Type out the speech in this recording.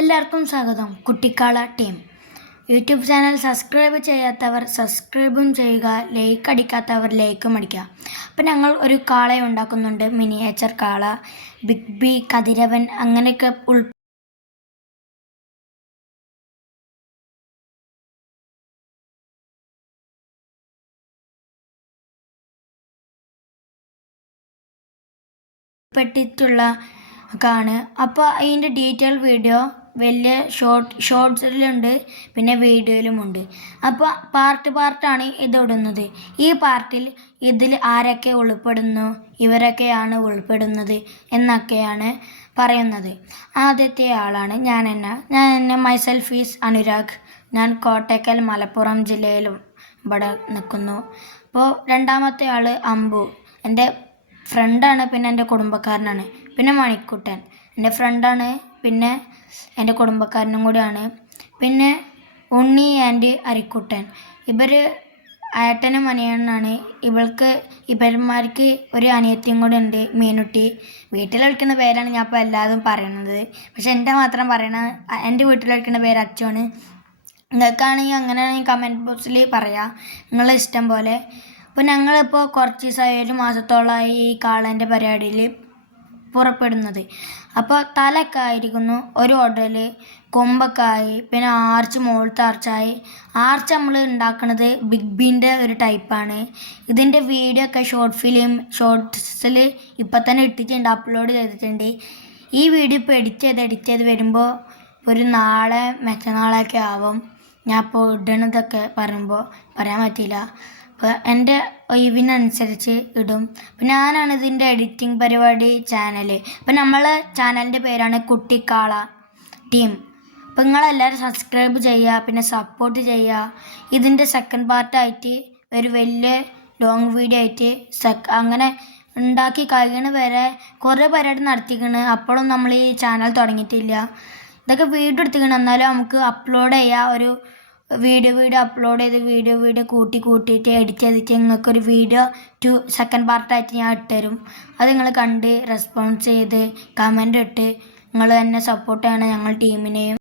എല്ലാവർക്കും സ്വാഗതം. കുട്ടിക്കാള team YouTube channel subscribe ചെയ്യാത്തവർ സബ്സ്ക്രൈബും ചെയ്യുക, ലൈക്ക് അടിക്കാത്തവർ ലൈക്കും അടിക്കുക. അപ്പം ഞങ്ങൾ ഒരു കാള ഉണ്ടാക്കുന്നുണ്ട്, മിനിയേച്ചർ കാള, ബിഗ് ബി, കതിരവൻ അങ്ങനെയൊക്കെ ഉൾപ്പെട്ടിട്ടുള്ള ആണ്. അപ്പോൾ അതിൻ്റെ ഡീറ്റെയിൽ വീഡിയോ വലിയ ഷോർട്സിലുണ്ട്, പിന്നെ വീഡിയോയിലുമുണ്ട്. അപ്പോൾ പാർട്ടാണ് ഇത് ഇടുന്നത്. ഈ പാർട്ടിൽ ഇതിൽ ആരൊക്കെ ഉൾപ്പെടുന്നു, ഇവരൊക്കെയാണ് ഉൾപ്പെടുന്നത് എന്നൊക്കെയാണ് പറയുന്നത്. ആദ്യത്തെ ആളാണ് ഞാൻ മൈസെൽഫ് ഈസ് അനുരാഗ്. ഞാൻ കോട്ടയ്ക്കൽ മലപ്പുറം ജില്ലയിലും ഇവിടെ നിൽക്കുന്നു. അപ്പോൾ രണ്ടാമത്തെ ആൾ അമ്പു, എൻ്റെ ഫ്രണ്ടാണ്, പിന്നെ എൻ്റെ കുടുംബക്കാരനാണ്. പിന്നെ മണിക്കുട്ടൻ എൻ്റെ ഫ്രണ്ടാണ്, പിന്നെ എൻ്റെ കുടുംബക്കാരനും കൂടിയാണ്. പിന്നെ ഉണ്ണി ആൻഡ് അരിക്കുട്ടൻ, ഇവർ ഏട്ടനും അനിയനാണ്. ഇവന്മാർക്ക് ഒരു അനിയത്തിയും കൂടെ ഉണ്ട്, മീനുട്ടി. വീട്ടിൽ കളിക്കുന്ന പേരാണ് ഞാൻ ഇപ്പോൾ എല്ലാതും പറയുന്നത്, പക്ഷെ എൻ്റെ മാത്രം പറയണത് എൻ്റെ വീട്ടിൽ കളിക്കുന്ന പേര് അച്ചുവാണ്. നിങ്ങൾക്കാണെങ്കിൽ അങ്ങനെയാണെങ്കിൽ കമൻറ്റ് ബോക്സിൽ പറയാം, നിങ്ങളെ ഇഷ്ടം പോലെ. അപ്പോൾ ഞങ്ങളിപ്പോൾ കുറച്ച് ദിവസമായി, 1 മാസത്തോളമായി ഈ കാളേൻ്റെ പരിപാടിയിൽ പുറപ്പെടുന്നത്. അപ്പോൾ തലയൊക്കെ ആയിരിക്കുന്നു, ഒരു ഉടൽ, കൊമ്പൊക്കെ ആയി, പിന്നെ ആർച്ച്, മുകളിലത്തെ ആർച്ചായി. ആർച്ച് നമ്മൾ ഉണ്ടാക്കുന്നത് ബിഗ് ബീൻ്റെ ഒരു ടൈപ്പാണ്. ഇതിൻ്റെ വീഡിയോ ഒക്കെ ഷോർട്സിൽ ഇപ്പം തന്നെ ഇട്ടിട്ടുണ്ട്, അപ്ലോഡ് ചെയ്തിട്ടുണ്ട്. ഈ വീഡിയോ ഇപ്പോൾ എഡിറ്റ് ചെയ്ത് വരുമ്പോൾ ഒരു നാളെ മറ്റന്നാളൊക്കെ ആവും. ഞാൻ ഇപ്പോൾ ഇടണതൊക്കെ പറയാൻ പറ്റില്ല. അപ്പോൾ എൻ്റെ ഒഴിവിനനുസരിച്ച് ഇടും. അപ്പോൾ ഞാനാണ് ഇതിൻ്റെ എഡിറ്റിംഗ് പരിപാടി ചാനൽ. അപ്പോൾ നമ്മളെ ചാനലിൻ്റെ പേരാണ് കുട്ടിക്കാള ടീം. അപ്പോൾ നിങ്ങളെല്ലാവരും സബ്സ്ക്രൈബ് ചെയ്യുക, പിന്നെ സപ്പോർട്ട് ചെയ്യുക. ഇതിൻ്റെ സെക്കൻഡ് പാർട്ടായിട്ട് ഒരു വലിയ ലോങ് വീഡിയോ ആയിട്ട് അങ്ങനെ ഉണ്ടാക്കി കഴിയണ വരെ കുറേ പരിപാടി നടത്തിക്കണ്. അപ്പോഴും നമ്മൾ ഈ ചാനൽ തുടങ്ങിയിട്ടില്ല. ഇതൊക്കെ വീഡിയോ എടുത്തിക്കണം, എന്നാലും നമുക്ക് അപ്ലോഡ് ചെയ്യാം. ഒരു വീഡിയോ അപ്ലോഡ് ചെയ്ത് വീഡിയോ കൂട്ടിയിട്ട് എഡിറ്റ് ചെയ്തിട്ട് നിങ്ങൾക്കൊരു വീഡിയോ സെക്കൻഡ് പാർട്ടായിട്ട് ഞാൻ ഇട്ടുതരും. അത് നിങ്ങൾ കണ്ട് റെസ്പോൺസ് ചെയ്ത് കമൻ്റ് ഇട്ട് നിങ്ങൾ എന്നെ സപ്പോർട്ട് ചെയ്യണം, ഞങ്ങൾ ടീമിനെയും.